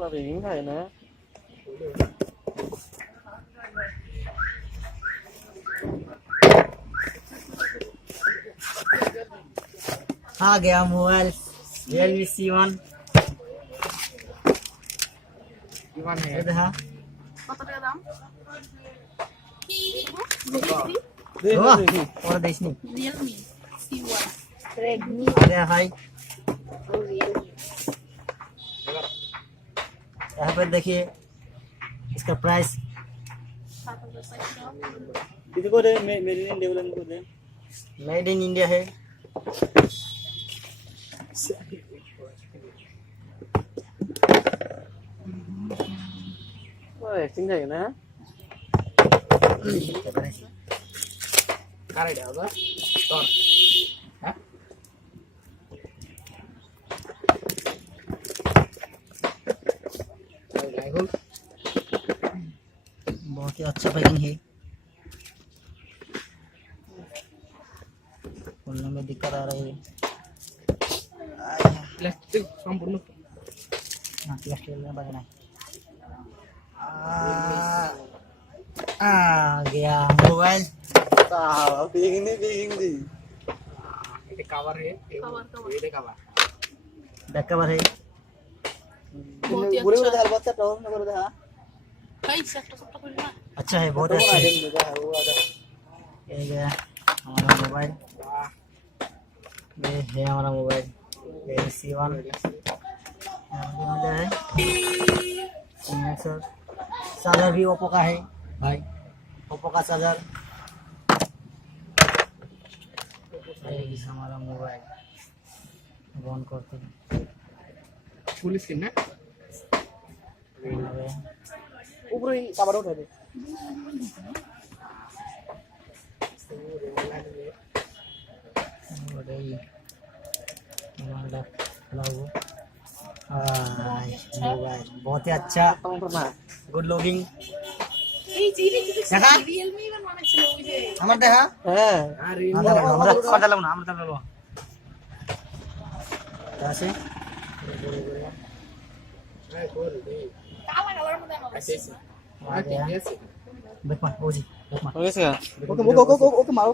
पूरा बेगिंग है ना। आ गया मोबाइल Realme C1 ये देखा কত টাকা দাম? वाह और देखनी Realme C1 Redmi आ गया भाई और Realme यहाँ पर देखिए इसका प्राइस 7,500 किसी को दे मेरी नहीं डेवलप को दे। मेड इन इंडिया है वो एक्टिंग है ना। कार आइडिया होगा तो है बहुत ही अच्छा पैकिंग है खोलने में दिक्कत आ रही है प्लास्टिक संपूर्ण हाँ प्लास्टिक में बजना है आ गया मोबाइल साहब बेगिंग दी ये कवर है कवर ये कवर बैक कवर है बहुत ही पूरे अच्छा उधर बच्चा टॉप में कर दे। हां कई सेक्टर सब खोल ना अच्छा है बहुत वो अच्छा है आइटम देगा वो आधा ये गया हमारा मोबाइल ये है हमारा मोबाइल Realme C1 यहाँ पे मिला है सर चार्जर भी ओप्पो का है भाई ओप्पो का चार्जर ये हमारा मोबाइल ऑन करते हैं फुल स्क्रीन ना अबे, ऊपर ही कवर उठा दे। और ये हमारा लोगो मोबाइल बहुत ही अच्छा कौन करना है गुड लुकिंग এই জিনিস দেখা? Realme এর মানে ছিল ওই যে আমার দেখা है আমরা চালাবো না আমরা চালাবো আছে কালা কালার মধ্যে আমার কাছে आ गया देख मा ओजी देख मा ओके ओके ओके मारो